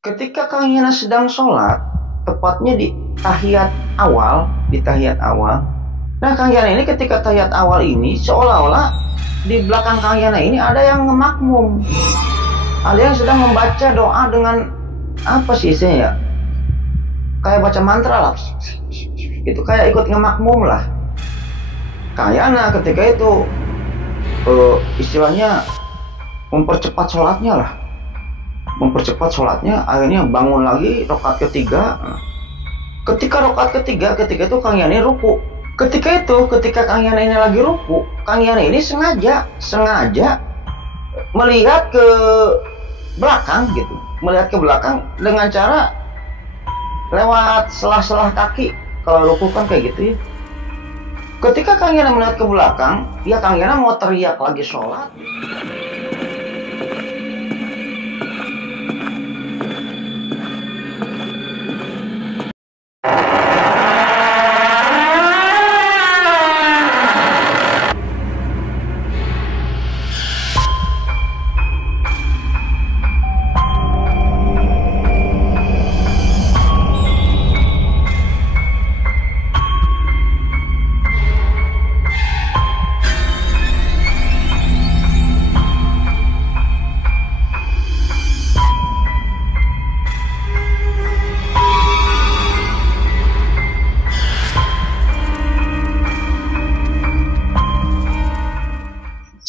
Ketika Kang Yana sedang sholat, tepatnya di tahiyat awal. Nah, Kang Yana ini ketika tahiyat awal ini seolah-olah di belakang Kang Yana ini ada yang ngemakmum, ada yang sedang membaca doa dengan apa sih isinya ya? Kayak baca mantra lah, itu kayak ikut ngemakmum lah. Kang Yana ketika itu istilahnya mempercepat sholatnya, akhirnya bangun lagi rokaat ketiga. Ketika itu Kang Yani ruku. Ketika Kang Yani ini lagi ruku, Kang Yani ini sengaja melihat ke belakang gitu, dengan cara lewat selah-selah kaki. Kalau ruku kan kayak gitu ya. Ketika Kang Yani melihat ke belakang, ya Kang Yani mau teriak lagi sholat.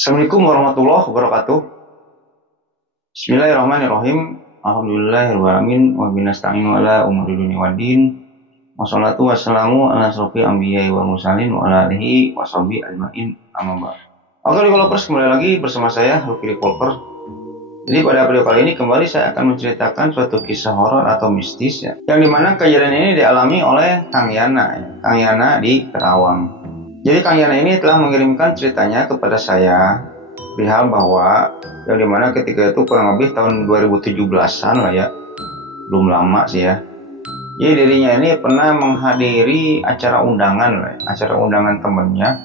Assalamualaikum warahmatullahi wabarakatuh. Bismillahirrahmanirrahim. Alhamdulillahirrahmanirrahim. Wa binasta'inu ala umuri dunia waddin. Wassalatu wassalamu ala asrofil anbiya'i wa mursalin wa ala alihi wa sahbihi ajma'in, amma ba'd. Oke, developers, kembali lagi bersama saya Lucky Developer. Jadi pada video kali ini kembali saya akan menceritakan suatu kisah horor atau mistis ya, yang dimana kejadian ini dialami oleh Kang Yana ya. Kang Yana di Kerawang. Jadi Kang Yana ini telah mengirimkan ceritanya kepada saya perihal bahwa yang dimana ketika itu kurang lebih tahun 2017-an lah ya, belum lama sih ya. Jadi dirinya ini pernah menghadiri acara undangan temennya.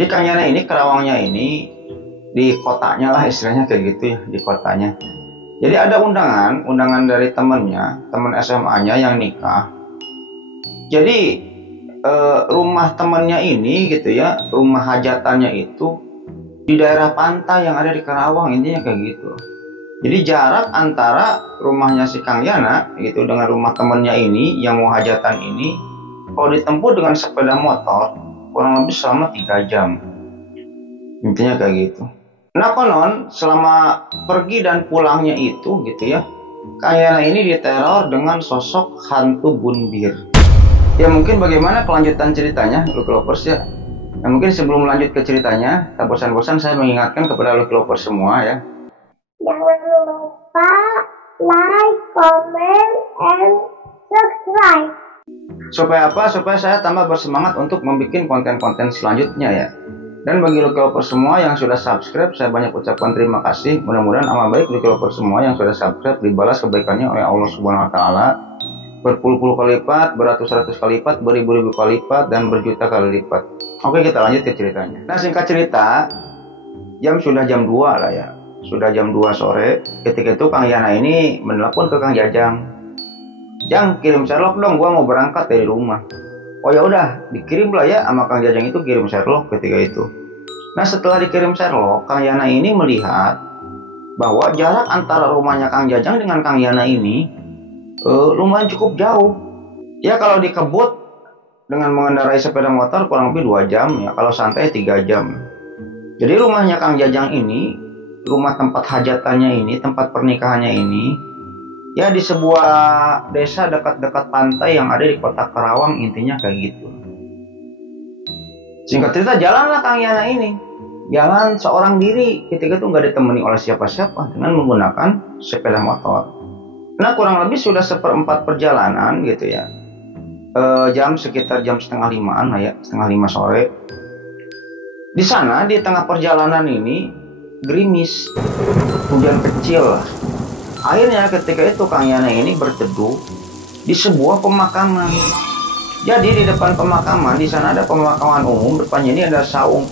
Di Kang Yana ini Kerawangnya ini di kotanya lah istilahnya kayak gitu ya, di kotanya. Jadi ada undangan dari temen SMA-nya yang nikah. Jadi rumah temannya ini gitu ya, rumah hajatannya itu di daerah pantai yang ada di Kerawang, intinya kayak gitu. Jadi jarak antara rumahnya si Kang Yana gitu dengan rumah temannya ini yang mau hajatan ini, kalau ditempuh dengan sepeda motor kurang lebih selama 3 jam, intinya kayak gitu. Nah, konon selama pergi dan pulangnya itu gitu ya, Kang Yana ini diteror dengan sosok hantu bunbir. Ya mungkin bagaimana kelanjutan ceritanya, Lucky Lovers ya. Nah, mungkin sebelum lanjut ke ceritanya, tak bosan-bosan saya mengingatkan kepada Lucky Lovers semua ya. Jangan lupa like, comment, and subscribe. Supaya apa? Supaya saya tambah bersemangat untuk membuat konten-konten selanjutnya ya. Dan bagi Lucky Lovers semua yang sudah subscribe, saya banyak ucapkan terima kasih. Mudah-mudahan amal baik Lucky Lovers semua yang sudah subscribe dibalas kebaikannya oleh Allah Subhanahu Wa Taala berpuluh-puluh kali lipat, beratus-ratus kali lipat, beribu-ribu kali lipat, dan berjuta kali lipat. Oke, kita lanjut ke ceritanya. Nah, singkat cerita, sudah jam 2 lah ya. Sudah jam 2 sore. Ketika itu Kang Yana ini menelpon ke Kang Jajang. Jang, kirim Sherlock dong, gua mau berangkat dari rumah. Oh ya udah, dikirim lah ya sama Kang Jajang itu, kirim Sherlock ketika itu. Nah, setelah dikirim Sherlock, Kang Yana ini melihat bahwa jarak antara rumahnya Kang Jajang dengan Kang Yana ini lumayan cukup jauh ya. Kalau dikebut dengan mengendarai sepeda motor kurang lebih 2 jam ya, kalau santai 3 jam. Jadi rumahnya Kang Jajang ini, rumah tempat hajatannya ini, tempat pernikahannya ini ya, di sebuah desa dekat-dekat pantai yang ada di kota Kerawang, intinya kayak gitu. Singkat cerita, jalanlah Kang Yana ini, jalan seorang diri, ketika itu nggak ditemani oleh siapa-siapa, dengan menggunakan sepeda motor. Nah, kurang lebih sudah 1/4 perjalanan gitu ya, sekitar jam setengah 5-an lah ya, setengah 5 sore. Di sana di tengah perjalanan ini gerimis, hujan kecil lah. Akhirnya ketika itu Kang Yana ini berteduh di sebuah pemakaman. Jadi di depan pemakaman, di sana ada pemakaman umum, depannya ini ada saung.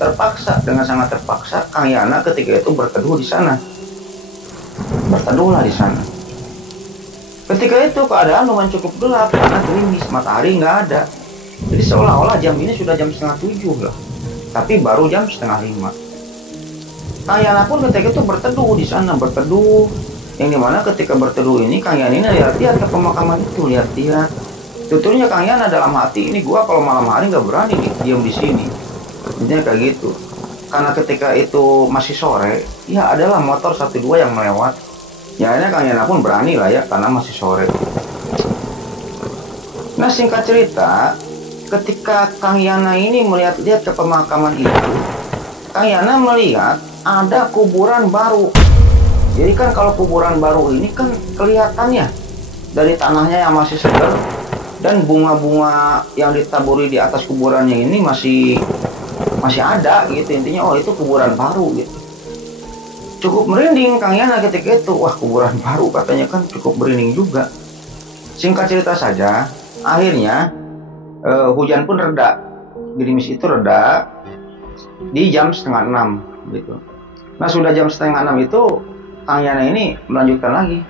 Dengan sangat terpaksa Kang Yana ketika itu berteduh di sana. Berteduhlah di sana. Ketika itu keadaan lumayan cukup gelap karena gerimis, matahari nggak ada. Jadi seolah-olah jam ini sudah jam setengah 7 lah, tapi baru jam setengah 5. Kang Yana pun ketika itu berteduh di sana, berteduh. Yang dimana ketika berteduh ini Kang Yana ini lihat-lihat ke pemakaman itu, lihat-lihat. Tuturnya Kang Yana dalam hati, ini gua kalau malam hari nggak berani nih diam di sini. Intinya kayak gitu. Karena ketika itu masih sore, ya adalah motor 1-2 yang melewat. Ya akhirnya Kang Yana pun berani lah ya, karena masih sore. Nah singkat cerita, ketika Kang Yana ini melihat-lihat ke pemakaman itu, Kang Yana melihat ada kuburan baru. Jadi kan kalau kuburan baru ini kan kelihatannya dari tanahnya yang masih segar dan bunga-bunga yang ditaburi di atas kuburannya ini masih ada gitu. Intinya oh itu kuburan baru gitu. Cukup merinding Kang Yana ketika itu. Wah kuburan baru katanya kan, cukup merinding juga. Singkat cerita saja, akhirnya hujan pun reda, gerimis itu reda di jam setengah 6 gitu. Nah sudah jam setengah 6 itu Kang Yana ini melanjutkan lagi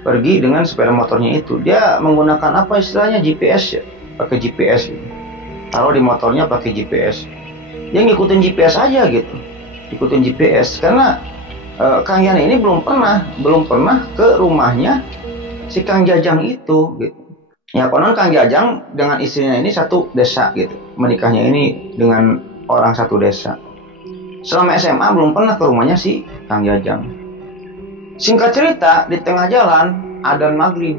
pergi dengan sepeda motornya itu. Dia menggunakan apa istilahnya, GPS ya, pakai GPS gitu. Taruh di motornya pakai GPS. Dia ngikutin GPS aja gitu, ikutin GPS karena Kang Yana ini belum pernah ke rumahnya si Kang Jajang itu gitu. Ya konon Kang Jajang dengan istrinya ini satu desa gitu, menikahnya ini dengan orang satu desa. Selama SMA belum pernah ke rumahnya si Kang Jajang. Singkat cerita, di tengah jalan adzan maghrib.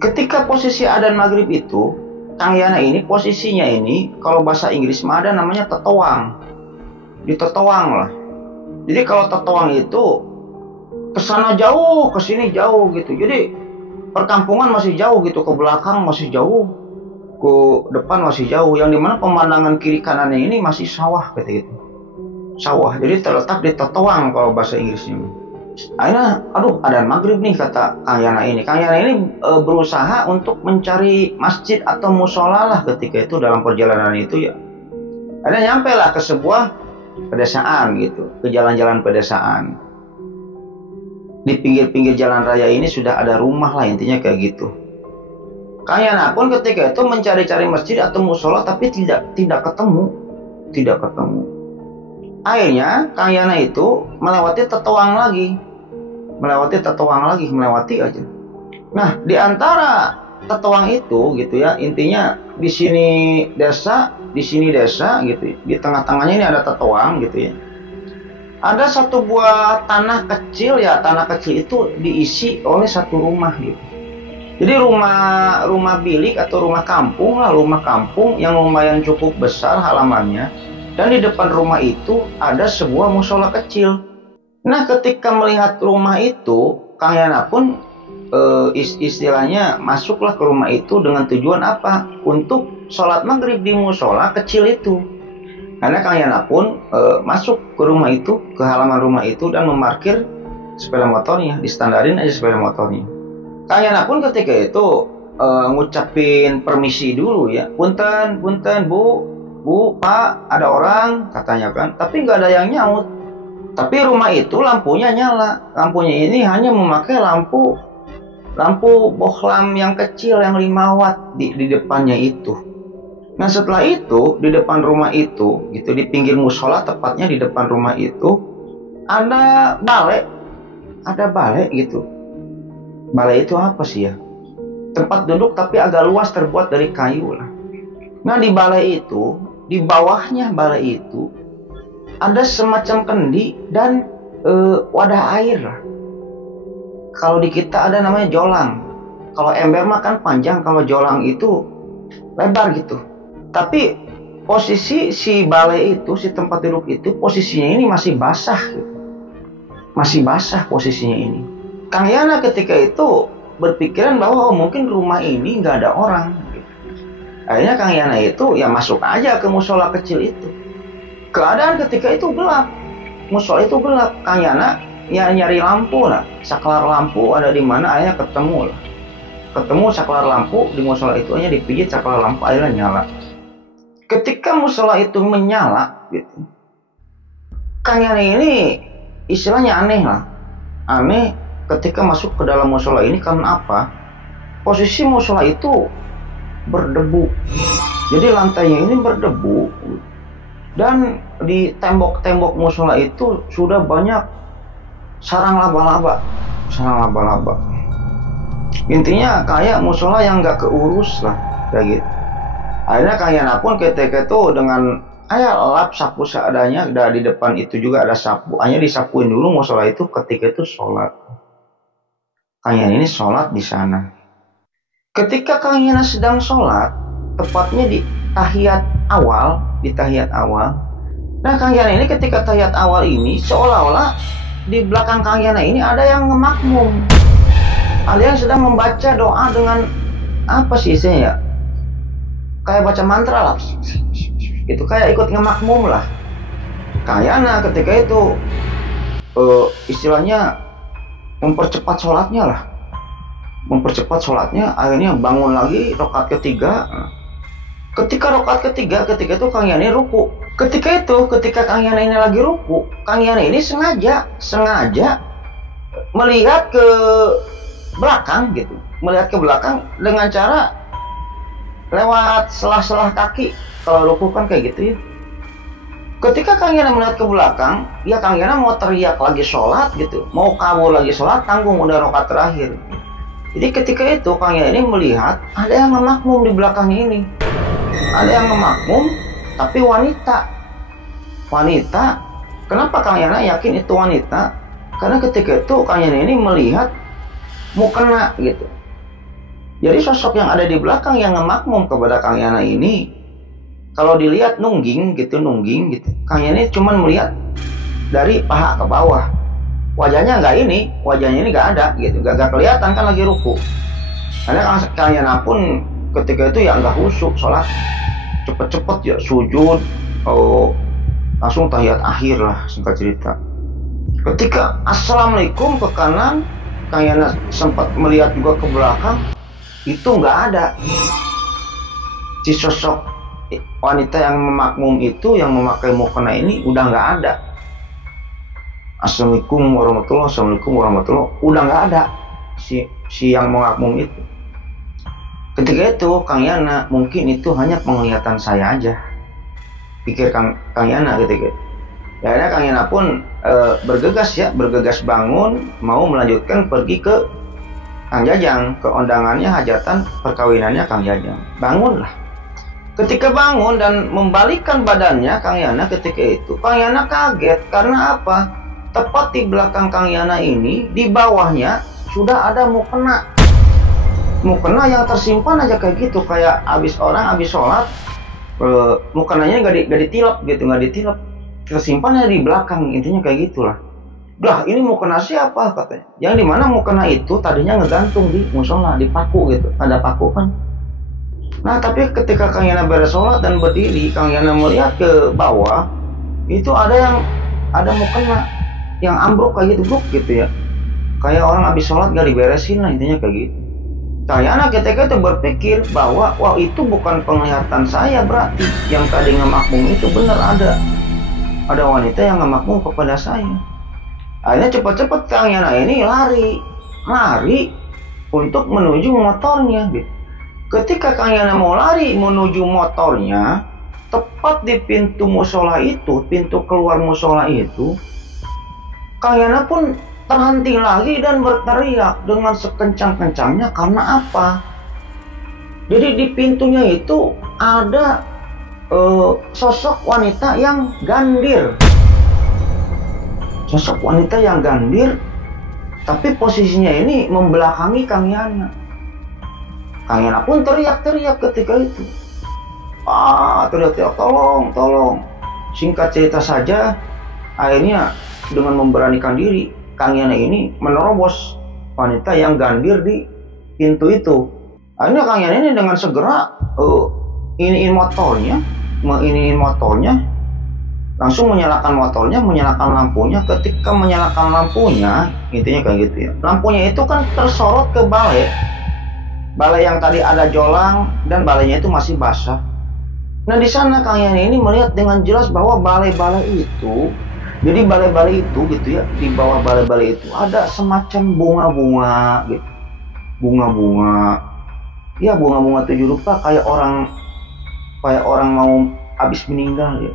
Ketika posisi adzan maghrib itu, Kang Yana ini posisinya ini kalau bahasa Inggris mah ada namanya tetoang. Di tetoang lah. Jadi kalau tetoang itu kesana jauh, kesini jauh gitu. Jadi perkampungan masih jauh gitu, ke belakang masih jauh, ke depan masih jauh. Yang dimana pemandangan kiri kanannya ini masih sawah gitu. Sawah. Jadi terletak di tetoang kalau bahasa Inggrisnya. Akhirnya, aduh adzan maghrib nih kata Kang Yana ini. Kang Yana ini berusaha untuk mencari masjid atau musola lah ketika itu dalam perjalanan itu ya. Akhirnya nyampe lah ke sebuah pedesaan gitu, ke jalan-jalan pedesaan. Di pinggir-pinggir jalan raya ini sudah ada rumah lah, intinya kayak gitu. Kang Yana pun ketika itu mencari-cari masjid atau musola tapi tidak ketemu. Akhirnya Kang Yana itu melewati aja. Nah, di antara tetoang itu gitu ya, intinya di sini desa gitu. Di tengah-tengahnya ini ada tetoang gitu ya. Ada satu buah tanah kecil ya, tanah kecil itu diisi oleh satu rumah gitu. Jadi rumah bilik atau rumah kampung yang lumayan cukup besar halamannya. Dan di depan rumah itu ada sebuah musola kecil. Nah ketika melihat rumah itu, Kang Yana pun istilahnya masuklah ke rumah itu dengan tujuan apa? Untuk sholat maghrib di musola kecil itu. Karena Kang Yana pun masuk ke rumah itu, ke halaman rumah itu dan memarkir sepeda motornya, distandarin aja sepeda motornya. Kang Yana pun ketika itu ngucapin permisi dulu ya, punten Bu, Pak, ada orang katanya kan, tapi nggak ada yang nyaut. Tapi rumah itu lampunya nyala. Lampunya ini hanya memakai lampu bohlam yang kecil yang 5 watt di depannya itu. Nah setelah itu di depan rumah itu, gitu di pinggir musola tepatnya di depan rumah itu ada balai gitu. Balai itu apa sih ya? Tempat duduk tapi agak luas terbuat dari kayu lah. Nah di balai itu, di bawahnya balai itu ada semacam kendi dan wadah air. Kalau di kita ada namanya jolang. Kalau ember mah kan panjang, kalau jolang itu lebar gitu. Tapi posisi si balai itu, si tempat duduk itu posisinya ini masih basah gitu. Masih basah posisinya ini. Kang Yana ketika itu berpikiran bahwa mungkin rumah ini nggak ada orang. Akhirnya Kang Yana itu ya masuk aja ke musola kecil itu. Keadaan ketika itu gelap. Musola itu gelap. Kang Yana ya nyari lampu lah. Saklar lampu ada di mana, akhirnya ketemu lah. Ketemu saklar lampu di musola itu, hanya dipijit saklar lampu akhirnya nyala. Ketika musola itu menyala gitu, Kang Yana ini istilahnya aneh lah. Aneh ketika masuk ke dalam musola ini karena apa? posisi musola itu berdebu. Jadi lantainya ini berdebu dan di tembok-tembok musola itu sudah banyak sarang laba-laba. Intinya kayak musola yang nggak keurus lah, kayak gitu. Akhirnya kayaknya pun ketika itu dengan lap sapu seadanya, di depan itu juga ada sapu, hanya disapuin dulu musola itu ketika itu sholat. Kayaknya ini sholat di sana. Ketika kayaknya sedang sholat, tepatnya di tahiyat awal. Nah kayaknya ini ketika tahiyat awal ini seolah-olah di belakang kayaknya ini ada yang ngemakmum. Ada yang sedang membaca doa dengan apa sih isinya ya? Kayak baca mantra lah. Itu kayak ikut ngemakmum lah. Kayaknya ketika itu istilahnya mempercepat sholatnya, akhirnya bangun lagi rakaat ketiga. Ketika rakaat ketiga itu Kang Yani ruku. Ketika Kang Yani ini lagi ruku, Kang Yani ini sengaja melihat ke belakang gitu, dengan cara lewat selah-selah kaki. Kalau ruku kan kayak gitu ya. Ketika Kang Yani melihat ke belakang, ya Kang Yani mau teriak lagi sholat gitu, mau kabur lagi sholat, tanggung udah rakaat terakhir. Jadi ketika itu Kang Yani melihat ada yang memakmum di belakangnya ini. Ada yang memakmum, tapi wanita. Kenapa Kang Yani yakin itu wanita? Karena ketika itu Kang Yani ini melihat mukena gitu. Jadi sosok yang ada di belakang yang ngemakmum kepada Kang Yani ini, kalau dilihat nungging gitu. Kang Yani cuma melihat dari paha ke bawah. Wajahnya ini nggak ada gitu, gak kelihatan kan lagi ruku. Karena Kang Yani pun ketika itu ya nggak khusyuk sholat, cepet-cepet ya sujud, langsung tahiyat akhir lah singkat cerita. Ketika assalamualaikum ke kanan, Kang Yani sempat melihat juga ke belakang, itu nggak ada. Si sosok wanita yang memakmum itu, yang memakai mukena ini udah nggak ada. Assalamualaikum warahmatullahi, udah nggak ada si yang memakmum itu. Ketika itu Kang Yani, mungkin itu hanya penglihatan saya aja, pikir Kang Yani ketika itu. Ya akhirnya Kang Yani pun bergegas bangun, mau melanjutkan pergi ke Kang Jajang, ke undangannya hajatan perkawinannya Kang Jajang. Bangunlah. Ketika bangun dan membalikkan badannya Kang Yani ketika itu, Kang Yani kaget karena apa? Tepat di belakang Kang Yani ini, di bawahnya sudah ada mukena yang tersimpan aja kayak gitu, kayak abis sholat, mukenanya nggak ditilap gitu, tersimpannya di belakang, intinya kayak gitulah. Lah ini mukena siapa katanya? Yang dimana mukena itu tadinya ngegantung di musola, di paku gitu, ada paku kan. Nah tapi ketika Kang Yani beres sholat dan berdiri, Kang Yani melihat ke bawah, itu ada mukena yang ambruk kayak gitu ya, kayak orang habis sholat gak diberesin lah, intinya kayak gitu. Kang Yani ketika itu berpikir bahwa wah itu bukan penglihatan saya, berarti yang tadi ngemakmum itu benar ada wanita yang ngemakmum kepada saya. Akhirnya cepat-cepat Kang Yani ini lari untuk menuju motornya gitu. Ketika Kang Yani mau lari menuju motornya, tepat di pintu musola itu, pintu keluar musola itu, Kang Yani pun terhenti lagi dan berteriak dengan sekencang-kencangnya. Karena apa? Jadi di pintunya itu ada sosok wanita yang gandir. Tapi posisinya ini membelakangi Kang Yani. Kang Yani pun teriak-teriak ketika itu. Teriak-teriak, tolong. Singkat cerita saja, akhirnya dengan memberanikan diri, Kang Yani ini menerobos wanita yang gandir di pintu itu. Akhirnya Kang Yani ini dengan segera iniin motornya, langsung menyalakan lampunya. Ketika menyalakan lampunya, intinya kayak gitu ya. Lampunya itu kan tersorot ke balai yang tadi ada jolang dan balainya itu masih basah. Nah di sana Kang Yani ini melihat dengan jelas bahwa balai-balai itu, jadi balai-balai itu gitu ya, di bawah balai-balai itu ada semacam bunga-bunga gitu. Bunga-bunga Ya bunga-bunga 7 rupa kayak orang mau habis meninggal ya.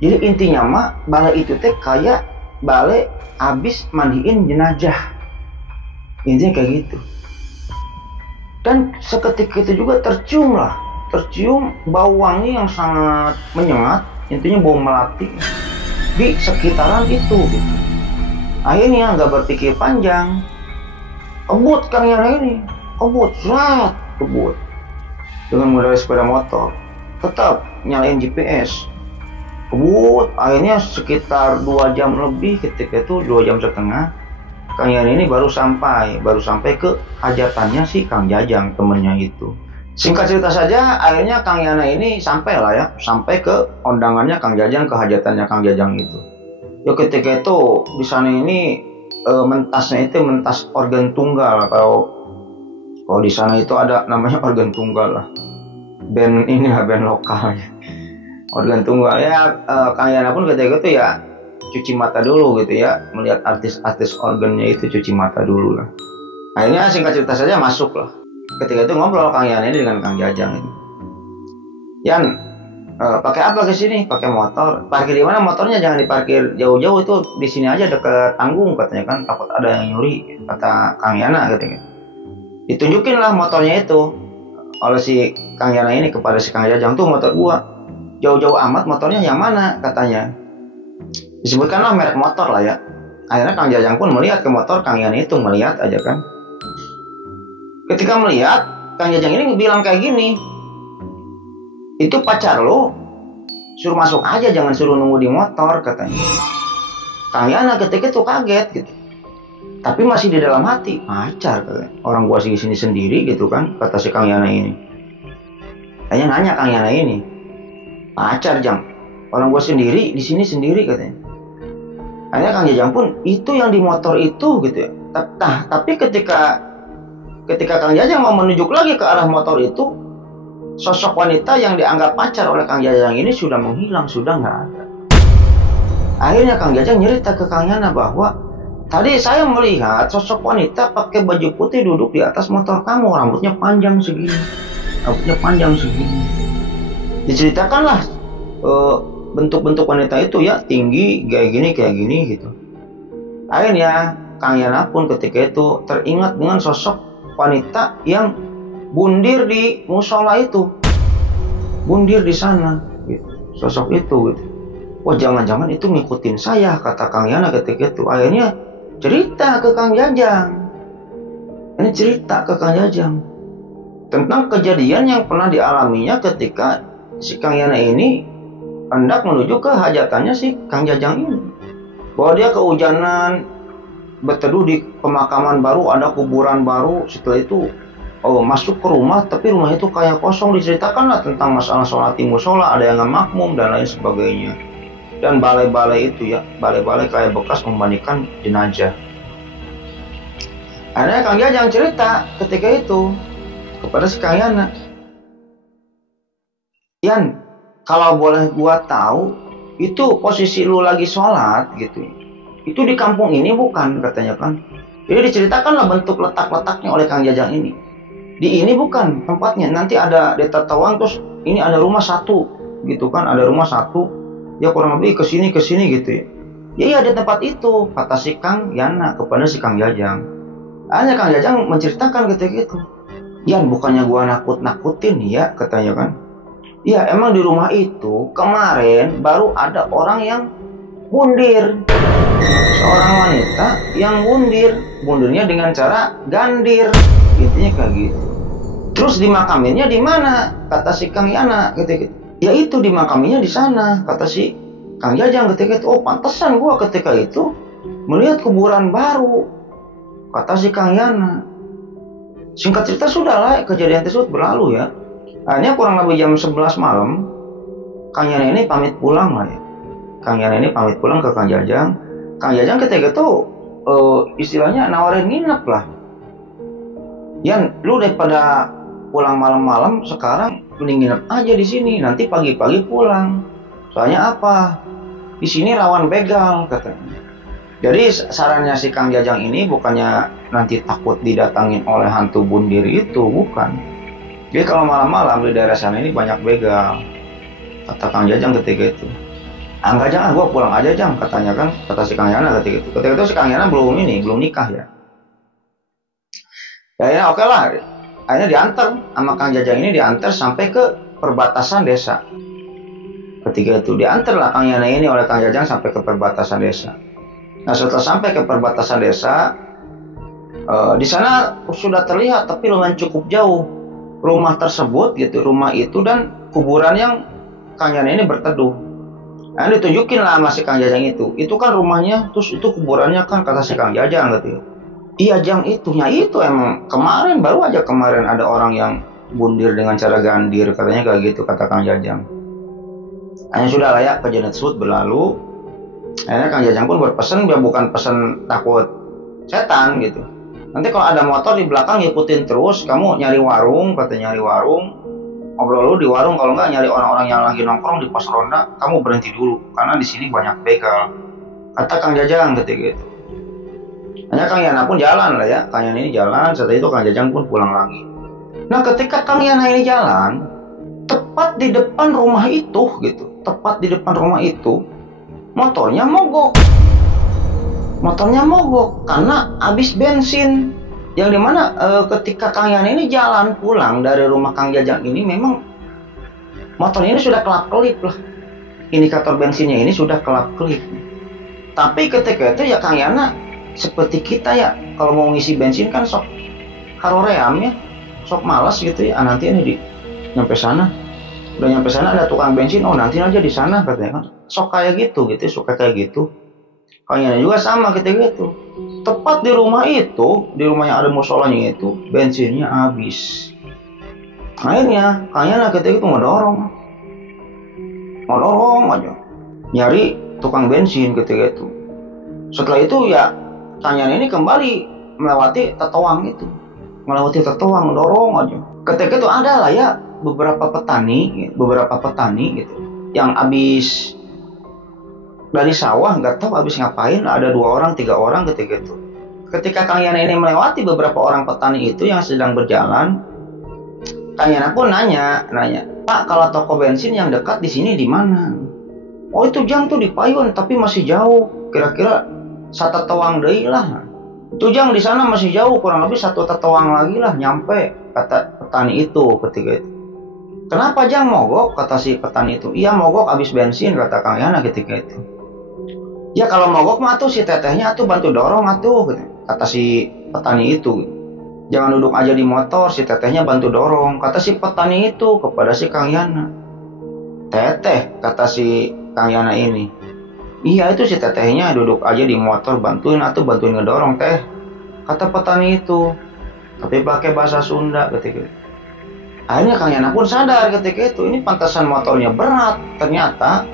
Jadi intinya mah balai itu teh kayak balai habis mandiin jenazah. Intinya kayak gitu. Dan seketika itu juga tercium bau wangi yang sangat menyengat, intinya bau melati di sekitaran itu gitu. Akhirnya nggak berpikir panjang, kebut Kang Yana ini, kebut dengan modal sepeda motor, tetap nyalain GPS, kebut. Akhirnya sekitar 2 jam lebih, ketika itu 2 jam setengah, Kang Yana ini baru sampai ke hajatannya si Kang Jajang temennya itu. Singkat cerita saja, akhirnya Kang Yana ini sampai ke undangannya Kang Jajang, ke hajatannya Kang Jajang itu. Ya ketika itu di sana ini mentasnya itu mentas organ tunggal. Kalau di sana itu ada namanya organ tunggal lah. Band lokal ya. Organ tunggal ya. Kang Yana pun ketika itu ya cuci mata dulu gitu ya, melihat artis organnya itu, cuci mata dulu lah. Akhirnya singkat cerita saja masuk lah. Ketika itu ngobrol Kang Yana ini dengan Kang Jajang ini. Yan, pakai apa ke sini? Pakai motor. Parkir di mana motornya? Jangan diparkir jauh-jauh, itu di sini aja dekat tanggung katanya kan, takut ada yang nyuri, kata Kang Yana katanya. Ditunjukin lah motornya itu oleh si Kang Yana ini kepada si Kang Jajang, tuh motor gua. Jauh-jauh amat motornya yang mana katanya. Disebutkanlah merek motor lah ya. Akhirnya Kang Jajang pun melihat ke motor Kang Yana itu, melihat aja kan. Ketika melihat, Kang Jajang ini bilang kayak gini, itu pacar lo, suruh masuk aja, jangan suruh nunggu di motor katanya. Kang Yana ketika itu kaget gitu, tapi masih di dalam hati, pacar katanya, orang gua sini sendiri gitu kan, kata si Kang Yana ini. Kayaknya nanya Kang Yana ini, pacar Jang, orang gua sendiri di sini sendiri katanya. Akhirnya Kang Jajang pun, itu yang di motor itu gitu ya. Tapi ketika Kang Jajang mau menunjuk lagi ke arah motor itu, sosok wanita yang dianggap pacar oleh Kang Jajang ini sudah menghilang, sudah nggak ada. Akhirnya Kang Jajang nyerita ke Kang Yana bahwa tadi saya melihat sosok wanita pakai baju putih duduk di atas motor kamu, rambutnya panjang segini. Diceritakanlah bentuk-bentuk wanita itu ya, tinggi kayak gini gitu. Akhirnya Kang Yana pun ketika itu teringat dengan sosok wanita yang bundir di musola itu, bundir di sana gitu. Sosok itu gitu. Wah, jangan-jangan itu ngikutin saya, kata Kang Yana ketika itu. Akhirnya cerita ke Kang Jajang tentang kejadian yang pernah dialaminya ketika si Kang Yana ini hendak menuju ke hajatannya si Kang Jajang ini, bahwa dia kehujanan, berteduh di pemakaman baru, ada kuburan baru. Setelah itu masuk ke rumah, tapi rumah itu kayak kosong. Diceritakanlah tentang masalah sholat di musola, ada yang nggak makmum dan lain sebagainya. Dan balai-balai itu ya, balai-balai kayak bekas memandikan jenazah. Akhirnya Kang Jajang cerita ketika itu kepada si Kang Yana, Yan, kalau boleh gua tahu, itu posisi lu lagi sholat gitu, itu di kampung ini bukan, katanya kan. Jadi diceritakanlah bentuk letak-letaknya oleh Kang Jajang ini. Di ini bukan tempatnya, nanti ada di Tatawang, terus ini ada rumah satu gitu kan, ada rumah satu ya, kurang lebih kesini gitu ya. Ya iya, di tempat itu, kata si Kang Yana kepada si Kang Jajang. Hanya Kang Jajang menceritakan ketika itu, Yan, bukannya gua nakut-nakutin ya, katanya kan. Ya emang di rumah itu kemarin baru ada orang yang bundir, seorang wanita yang bundirnya dengan cara gandir, intinya kayak gitu. Terus dimakaminnya di mana? Kata si Kang Yana ketika itu. Ya itu dimakaminnya di sana, kata si Kang Jajang ketika itu. Oh, pantesan gua ketika itu melihat kuburan baru, kata si Kang Yana. Singkat cerita sudahlah, kejadian tersebut berlalu ya. Akhirnya kurang lebih jam 11 malam, Kang Yana ini pamit pulang lah ya. Kang Yana ini pamit pulang ke Kang Jajang. Kang Jajang ketika itu istilahnya nawarin nginep lah. Yan, lu daripada pulang malam-malam, sekarang mending nginep aja di sini, nanti pagi-pagi pulang. Soalnya apa? Di sini rawan begal, katanya. Jadi sarannya si Kang Jajang ini bukannya nanti takut didatangin oleh hantu bundir itu, bukan. Jadi kalau malam-malam di daerah sana ini banyak begal. Kata Kang Jajang ketika itu. Enggak Jang, gua pulang aja Jang, katanya kan, kata si Kang Yana ketika itu. Ketika itu si Kang Yana belum nikah ya. Ya oke lah. Akhirnya diantar sama Kang Jajang ini, diantar sampai ke perbatasan desa. Ketika itu diantar lah Kang Yana ini oleh Kang Jajang sampai ke perbatasan desa. Nah setelah sampai ke perbatasan desa, di sana sudah terlihat tapi lumayan cukup jauh rumah tersebut gitu, rumah itu dan kuburan yang Kang Yana ini berteduh. Nah ditunjukin lah sama si Kang Jajang itu kan rumahnya, terus itu kuburannya kan, kata si Kang Jajang gitu. Iya Jang, itunya itu emang baru aja kemarin ada orang yang bundir dengan cara gandir, katanya kayak gitu, kata Kang Jajang. Hanya sudah lah ya, kejadian tersebut berlalu. Akhirnya Kang Jajang pun berpesan, dia bukan pesan takut setan gitu. Nanti kalau ada motor di belakang ikutin terus, kamu nyari warung, katanya nyari warung, ngobrol dulu di warung, kalau nggak nyari orang-orang yang lagi nongkrong di pos ronda, kamu berhenti dulu karena di sini banyak begal, kata Kang Jajang ketika itu. Hanya Kang Yana pun jalan lah ya, Kang Yana ini jalan, setelah itu Kang Jajang pun pulang lagi. Nah ketika Kang Yana ini jalan, tepat di depan rumah itu gitu, tepat di depan rumah itu, motornya mogok karena habis bensin. Yang dimana ketika Kang Yana ini jalan pulang dari rumah Kang Jajang ini, memang motornya ini sudah kelap-kelip lah, indikator bensinnya ini sudah kelap-kelip. Tapi ketika itu ya Kang Yana seperti kita ya, kalau mau ngisi bensin kan sok haroream ya, sok malas gitu ya. Nanti ini nyampe sana, udah nyampe sana ada tukang bensin, oh nanti aja di sana katanya kan, sok kayak gitu suka kayak gitu. Kang Yana juga sama ketika itu, tepat di rumah itu, di rumah yang ada musolanya itu, bensinnya habis. Akhirnya Kang Yana ketika itu ngedorong aja nyari tukang bensin ketika itu. Setelah itu ya Kang Yana ini kembali melewati tetuang itu, dorong aja. Ketika itu ada lah ya beberapa petani gitu yang habis dari sawah, nggak tahu habis ngapain, ada 2 orang 3 orang ketika itu. Ketika Kang Yana ini melewati beberapa orang petani itu yang sedang berjalan, Kang Yana pun nanya, Pak, kalau toko bensin yang dekat di sini di mana? Oh itu Jang tuh di Payun, tapi masih jauh, kira-kira 1 tetuang deui lah. Itu Jang di sana masih jauh, kurang lebih 1 tetuang lagi lah nyampe, kata petani itu ketika itu. Kenapa Jang mogok, kata si petani itu. Iya mogok habis bensin, kata Kang Yana ketika itu. Ya kalau mogok mah tuh si tetehnya tuh bantu dorong atuh, kata si petani itu. Jangan duduk aja di motor, si tetehnya bantu dorong, kata si petani itu kepada si Kang Yana. Teteh, kata si Kang Yana ini. Iya itu si tetehnya duduk aja di motor, bantuin ngedorong teh, kata petani itu, tapi pakai bahasa Sunda ketika itu. Akhirnya Kang Yana pun sadar ketika itu, ini pantasan motornya berat. Ternyata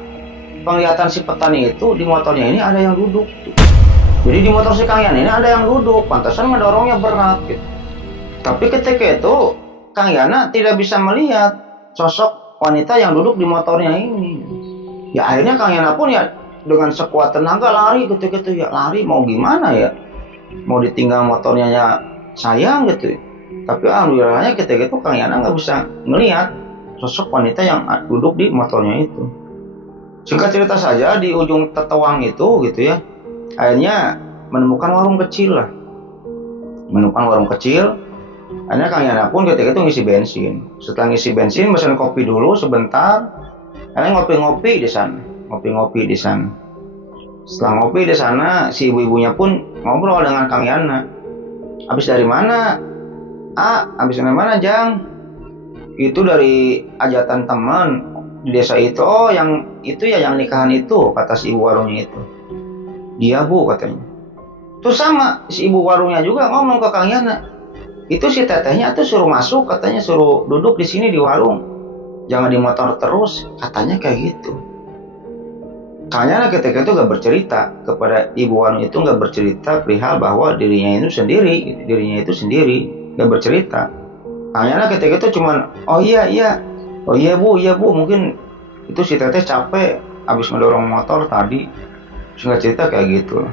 penglihatan si petani itu, di motornya ini ada yang duduk. Jadi di motor si Kang Yana ini ada yang duduk, pantasan ngedorongnya berat gitu. Tapi ketika itu Kang Yana tidak bisa melihat sosok wanita yang duduk di motornya ini. Ya akhirnya Kang Yana pun ya dengan sekuat tenaga lari ketika itu, ya lari mau gimana ya, mau ditinggal motornya ya sayang gitu. Tapi alhamdulillahnya ketika itu Kang Yana nggak bisa melihat sosok wanita yang duduk di motornya itu. Singkat cerita saja, di ujung tetuang itu gitu ya, akhirnya menemukan warung kecil. Akhirnya Kang Yana pun ketika itu ngisi bensin. Setelah ngisi bensin, pesan kopi dulu sebentar. Akhirnya ngopi-ngopi di sana. Setelah ngopi di sana, si ibu-ibunya pun ngobrol dengan Kang Yana. Habis dari mana? Habis dari mana Jang? Itu dari hajatan teman di desa itu. Oh yang itu ya, yang nikahan itu, kata si ibu warungnya itu. Dia Bu, katanya. Terus sama si ibu warungnya juga ngomong ke Kang Yana, itu si tetehnya tuh suruh masuk, katanya suruh duduk di sini di warung, jangan di motor terus, katanya kayak gitu. Kang Yana ketika itu gak bercerita kepada ibu warung itu, gak bercerita perihal bahwa dirinya itu sendiri, gak bercerita. Kang Yana ketika itu cuman, oh iya bu, mungkin itu si teteh capek habis mendorong motor tadi, singkat cerita kayak gitu.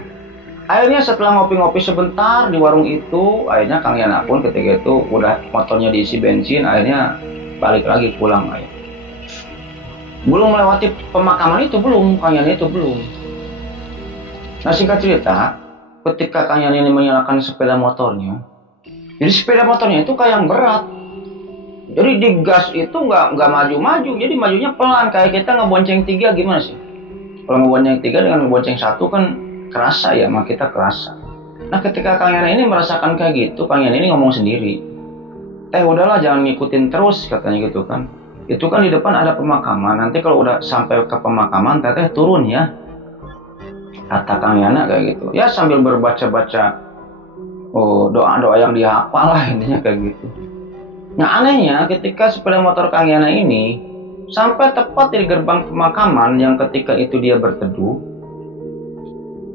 Akhirnya setelah ngopi-ngopi sebentar di warung itu, akhirnya Kang Yana pun ketika itu udah motornya diisi bensin, akhirnya balik lagi pulang. Belum melewati pemakaman itu, belum, Kang Yana itu belum. Nah singkat cerita, ketika Kang Yana ini menyalakan sepeda motornya, jadi sepeda motornya itu kayak yang berat. Jadi digas itu nggak maju-maju, jadi majunya pelan, kayak kita ngebonceng 3 gimana sih? Kalau ngebonceng 3 dengan ngebonceng 1 kan kerasa ya, sama kita kerasa. Nah ketika Kang Yana ini merasakan kayak gitu, Kang Yana ini ngomong sendiri, udahlah jangan ngikutin terus, katanya gitu kan. Itu kan di depan ada pemakaman, nanti kalau udah sampai ke pemakaman teteh turun ya, kata Kang Yana kayak gitu. Ya sambil berbaca-baca doa-doa yang dihafal lah, intinya kayak gitu. Nah anehnya ketika sepeda motor Kang Yana ini sampai tepat di gerbang pemakaman yang ketika itu dia berteduh,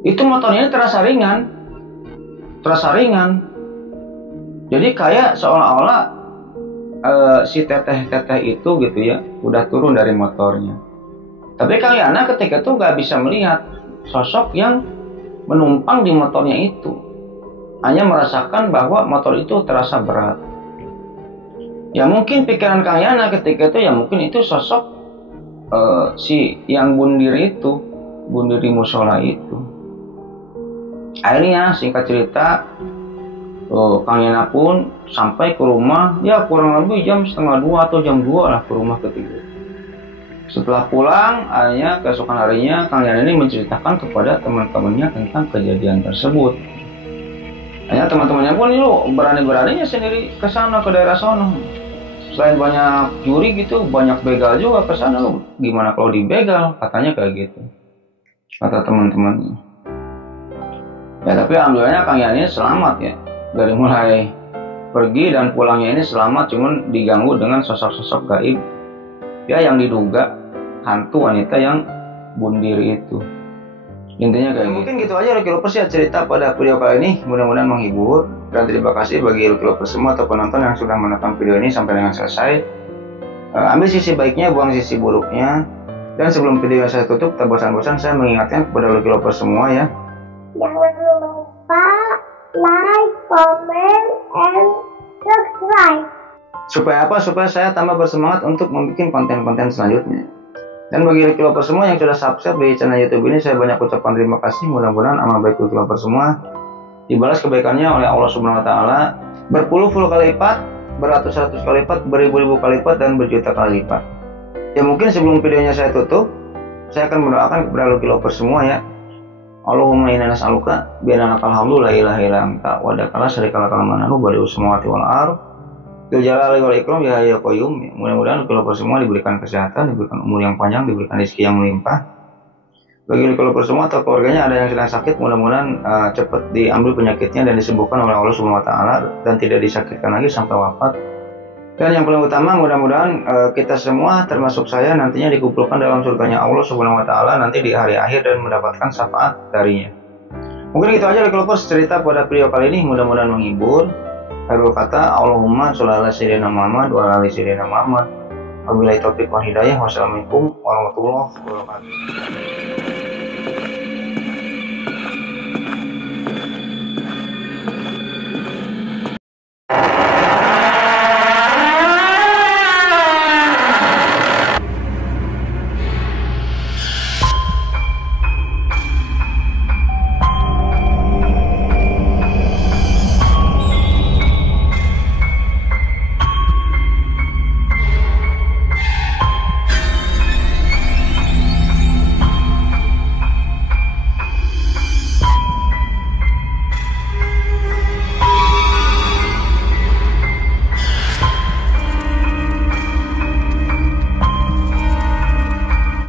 itu motornya terasa ringan. Jadi kayak seolah-olah si teteh itu gitu ya udah turun dari motornya. Tapi Kang Yana ketika itu nggak bisa melihat sosok yang menumpang di motornya itu, hanya merasakan bahwa motor itu terasa berat. Ya mungkin pikiran Kang Yana ketika itu ya mungkin itu sosok si yang bundiri musola itu. Akhirnya singkat cerita Kang Yana pun sampai ke rumah ya kurang lebih jam 1:30 atau jam 2 lah ke rumah ketiga. Setelah pulang, akhirnya keesokan harinya Kang Yana ini menceritakan kepada teman-temannya tentang kejadian tersebut. Hanya teman-temannya pun lu berani-beraninya sendiri ke sana, ke daerah sana. Selain banyak juri gitu, banyak begal juga ke sana. Lu gimana kalau dibegal? Katanya kayak gitu, kata teman-temannya. Ya tapi alhamdulillahnya Kang Yana selamat ya. Dari mulai pergi dan pulangnya ini selamat, cuman diganggu dengan sosok-sosok gaib ya yang diduga hantu wanita yang bundiri itu. Intinya kayak mungkin gitu aja Lucky Lovers ya cerita pada video kali ini, mudah-mudahan menghibur, dan terima kasih bagi Lucky Lovers semua atau penonton yang sudah menonton video ini sampai dengan selesai. Ambil sisi baiknya, buang sisi buruknya. Dan sebelum video saya tutup, tak bosan-bosan saya mengingatkan kepada Lucky Lovers semua ya, jangan lupa like, comment, and subscribe. Supaya apa? Supaya saya tambah bersemangat untuk membuat konten-konten selanjutnya. Dan bagi Lucky Lovers semua yang sudah subscribe di channel YouTube ini, saya banyak ucapkan terima kasih. Mudah-mudahan amal baik Lucky Lovers semua dibalas kebaikannya oleh Allah Subhanahu Wa Taala berpuluh-puluh kali lipat, beratus-ratus kali lipat, beribu-ribu kali lipat, dan berjuta kali lipat. Ya mungkin sebelum videonya saya tutup, saya akan mendoakan kepada Lucky Lovers semua ya. Allahumma inna nas'aluka bi anna alhamdu la ilaha illa anta wa dakala syarika laka mananu bari usmawati wal ardh bil jalali wal ikram ya hayyu qayyum. Mudah-mudahan Lucky Lovers semua diberikan kesehatan, diberikan umur yang panjang, diberikan rezeki yang melimpah. Bagi Lucky Lovers semua atau keluarganya ada yang sedang sakit, mudah-mudahan cepat diambil penyakitnya dan disembuhkan oleh Allah Subhanahu Wa Taala dan tidak disakitkan lagi sampai wafat. Dan yang paling utama, mudah-mudahan kita semua termasuk saya nantinya dikumpulkan dalam surganya Allah Subhanahu Wa Taala nanti di hari akhir dan mendapatkan syafaat darinya. Mungkin itu aja Lucky Lovers cerita pada video kali ini, mudah-mudahan menghibur. Akhirul kata, Allahumma sholli ala sayyidina Muhammad wa ala ali sayyidina Muhammad. Wabillahi taufiq wal hidayah. Wassalamualaikum warahmatullahi wabarakatuh.